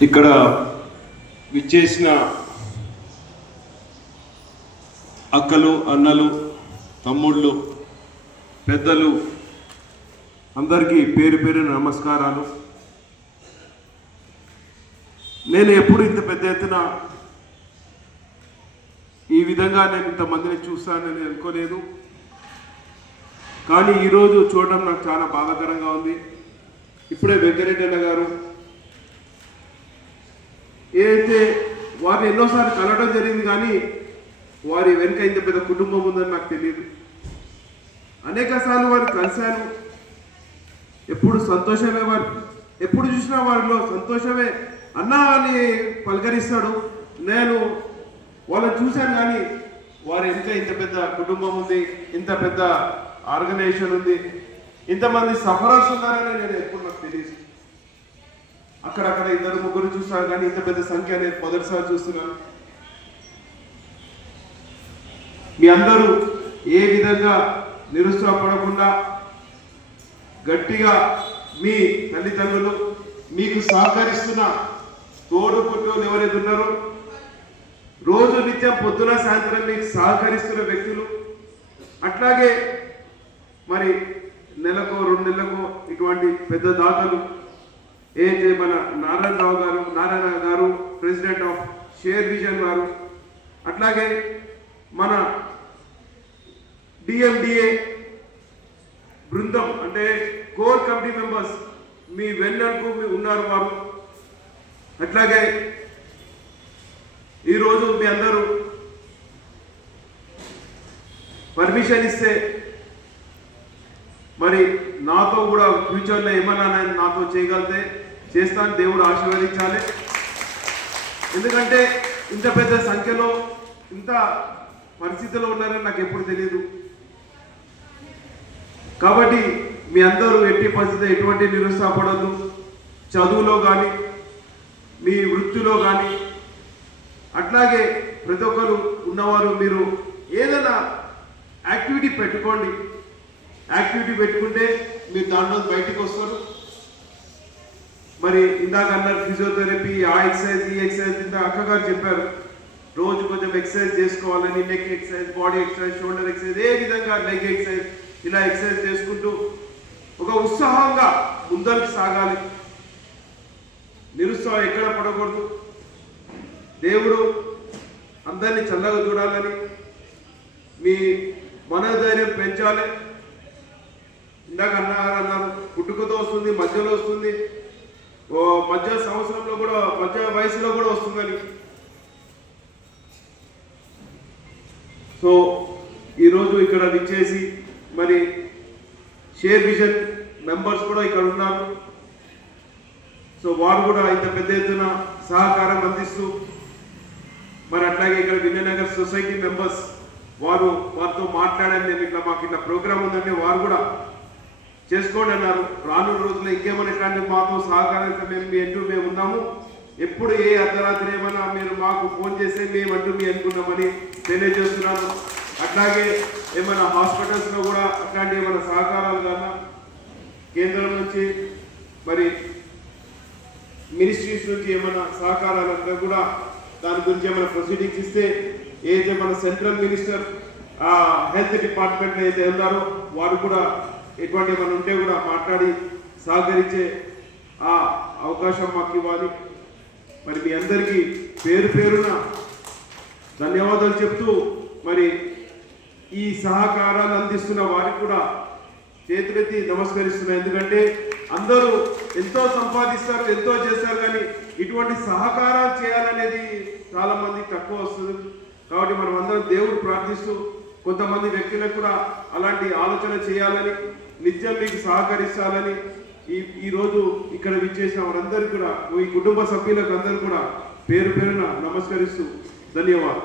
ఇక్కడ విచ్చేసిన అక్కలు, అన్నలు, తమ్ముళ్ళు, పెద్దలు అందరికీ పేరు పేరున నమస్కారాలు. నేను ఎప్పుడు ఇంత పెద్ద ఎత్తున ఈ విధంగా నేను ఇంతమందిని చూస్తానని అనుకోలేదు. కానీ ఈరోజు చూడడం నాకు చాలా బాధాకరంగా ఉంది. ఇప్పుడే వెంకరెడ్డి అన్న గారు ఏదైతే వారిని ఎన్నోసార్లు కలవడం జరిగింది, కానీ వారి వెనుక ఇంత పెద్ద కుటుంబం ఉందని నాకు తెలియదు. అనేక సార్లు వారిని కలిశాను. ఎప్పుడు సంతోషమే, వారు ఎప్పుడు చూసినా వారిలో సంతోషమే. అన్నా అని పలకరిస్తాడు. నేను వాళ్ళని చూశాను, కానీ వారి వెనుక ఇంత పెద్ద కుటుంబం ఉంది, ఇంత పెద్ద ఆర్గనైజేషన్ ఉంది, ఇంతమంది సఫరర్స్ ఉన్నారని నేను ఎప్పుడు నాకు తెలియదు. అక్కడక్కడ 2-3 చూస్తాను, కానీ ఇంత పెద్ద సంఖ్య నేను మొదటిసారి చూస్తున్నాను. మీ అందరూ ఏ విధంగా నిరుత్సాహపడకుండా గట్టిగా మీ తల్లిదండ్రులు మీకు సహకరిస్తున్న తోడుపుట్టులు ఎవరైతే ఉన్నారో, రోజు నిత్యం పొద్దున సాయంత్రం మీకు సహకరిస్తున్న వ్యక్తులు, అట్లాగే మరి నెలకు 2 నెలలకు ఇటువంటి పెద్ద దాతలు ఏదైతే మన నారాయణ గారు ప్రెసిడెంట్ ఆఫ్ షేర్ విజన్ గారు, అట్లాగే మన డిఎండిఏ బృందం అంటే కోర్ కమిటీ మెంబర్స్ మీ వెన్నెలకు ఉన్నారు వారు. అట్లాగే ఈరోజు మీ అందరూ పర్మిషన్ ఇస్తే మరి నాతో కూడా ఫ్యూచర్లో ఏమన్నా నాతో చేయగలిగితే చేస్తాను. దేవుడు ఆశీర్వదించాలి. ఎందుకంటే ఇంత పెద్ద సంఖ్యలో ఇంత పరిస్థితిలో ఉన్నారని నాకు ఎప్పుడు తెలియదు. కాబట్టి మీ అందరూ ఎట్టి పరిస్థితి ఎటువంటి నిరుత్సాహపడద్దు. చదువులో కానీ మీ వృత్తిలో కానీ అట్లాగే ప్రతి ఒక్కరు ఉన్నవారు మీరు ఏదైనా యాక్టివిటీ పెట్టుకోండి. యాక్టివిటీ పెట్టుకుంటే మీరు దాంట్లో బయటకు వస్తారు. మరి ఇందాక అన్నారు ఫిజియోథెరపీ, ఆ ఎక్సర్సైజ్, ఈ ఎక్సర్సైజ్. ఇంత అక్కగారు చెప్పారు రోజు కొంచెం ఎక్సర్సైజ్ చేసుకోవాలని. Neck exercise, body exercise, shoulder exercise, ఏ విధంగా లెగ్ ఎక్సర్సైజ్, ఇలా ఎక్సర్సైజ్ చేసుకుంటూ ఒక ఉత్సాహంగా ముందరికి సాగాలి. నిరుత్సాహం ఎక్కడ పడకూడదు. దేవుడు అందరినీ చల్లగా చూడాలని, మీ మనోధైర్యం పెంచాలి. ఇందాక అన్నారు పుట్టుకతో వస్తుంది, మధ్యలో వస్తుంది, మధ్య సంవత్సరంలో కూడా, మధ్య వయసులో కూడా వస్తుందని. సో ఈరోజు ఇక్కడ విచ్చేసి మరి షేర్ విజన్ మెంబర్స్ కూడా ఇక్కడ ఉన్నారు. సో వారు కూడా ఇంత పెద్ద ఎత్తున సహకారం అందిస్తూ, మరి అట్లాగే ఇక్కడ వినయనగర్ సొసైటీ మెంబర్స్ వారితో మాట్లాడాను. నేను ఇట్లా మాకు ఇట్లా ప్రోగ్రామ్ ఉందంటే వారు కూడా చేసుకోండి అన్నారు. రానున్న రోజుల్లో ఇంకేమైనా ఇట్లాంటి మాతో సహకారంతో మేము ఉన్నాము. ఎప్పుడు ఏ అర్ధరాత్రి ఏమైనా మీరు మాకు ఫోన్ చేస్తే మేమంటూ మీ అనుకున్నామని తెలియజేస్తున్నాను. అట్లాగే ఏమైనా హాస్పిటల్స్లో కూడా అట్లాంటి ఏమైనా సహకారాలు కన్నా కేంద్రం నుంచి మరి మినిస్ట్రీస్ నుంచి ఏమైనా సహకారాలంటే కూడా దాని గురించి ఏమైనా ప్రొసీడింగ్స్ ఇస్తే, ఏదైతే మన సెంట్రల్ మినిస్టర్ హెల్త్ డిపార్ట్మెంట్ ఏదైతే ఉన్నారో వారు కూడా ఎటువంటి ఏమైనా ఉంటే కూడా మాట్లాడి సహకరించే ఆ అవకాశం మాకు ఇవ్వాలి. మరి మీ అందరికీ పేరు పేరున ధన్యవాదాలు చెప్తూ, మరి ఈ సహకారాలు అందిస్తున్న వారికి కూడా చేతులెత్తి నమస్కరిస్తున్నాను. ఎందుకంటే అందరూ ఎంతో సంపాదిస్తారు, ఎంతో చేస్తారు, కానీ ఇటువంటి సహకారాలు చేయాలనేది చాలా మంది తక్కువ వస్తుంది. కాబట్టి మనం అందరం దేవుడు ప్రార్థిస్తూ కొంతమంది వ్యక్తులకు కూడా అలాంటి ఆలోచన చేయాలని, నిత్యం మీకు సహకరించాలని ఈరోజు ఇక్కడ విచ్చేసిన వారందరికీ కూడా, ఈ కుటుంబ సభ్యులకు అందరూ కూడా పేరు పేరున నమస్కరిస్తూ ధన్యవాదాలు.